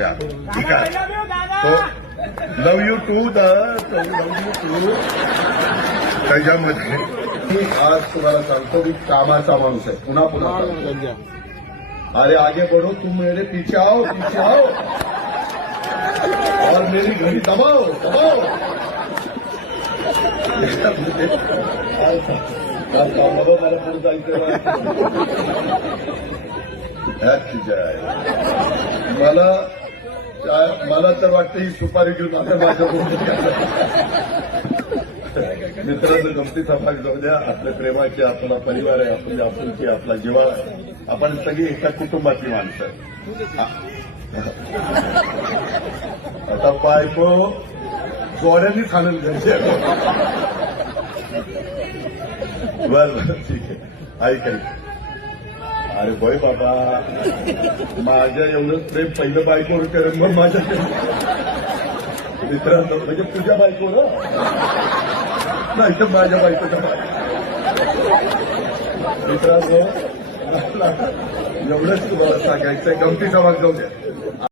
बघा ठीक आहे. लव यू टू त्याच्यामध्ये मी आज तुम्हाला सांगतो मी कामाचा माणूस आहे. पुन्हा पुन्हा सांगतो. अरे आगे बढ़ो, तुम मेरे पीछे आओ और मेरी घड़ी दबाओ. मला पुढे जायचं मला तर वाटतं ही सुपारी घेऊन आता माझ्या मित्रांनो गमती समाज जाऊ द्या. आपल्या प्रेमाची आपला परिवार आहे, आपली आपुलकी, आपला जिव्हाळा आहे. आपण सगळी एका कुटुंबातली माणसं आहे. आता बायको गोड्यांनी खाणं घरचे. बरं ठीक आहे. ऐक अरे बोय बाबा, माझ्या एवढं प्रेम पहिलं बायकोवर करेन मग माझ्या मित्रांनो म्हणजे तुझ्या बायकोवर नाही तर माझ्या बायकोच्या मित्रांनो एवढंच तुम्हाला सांगायचं. गमती समाज जाऊ द्या.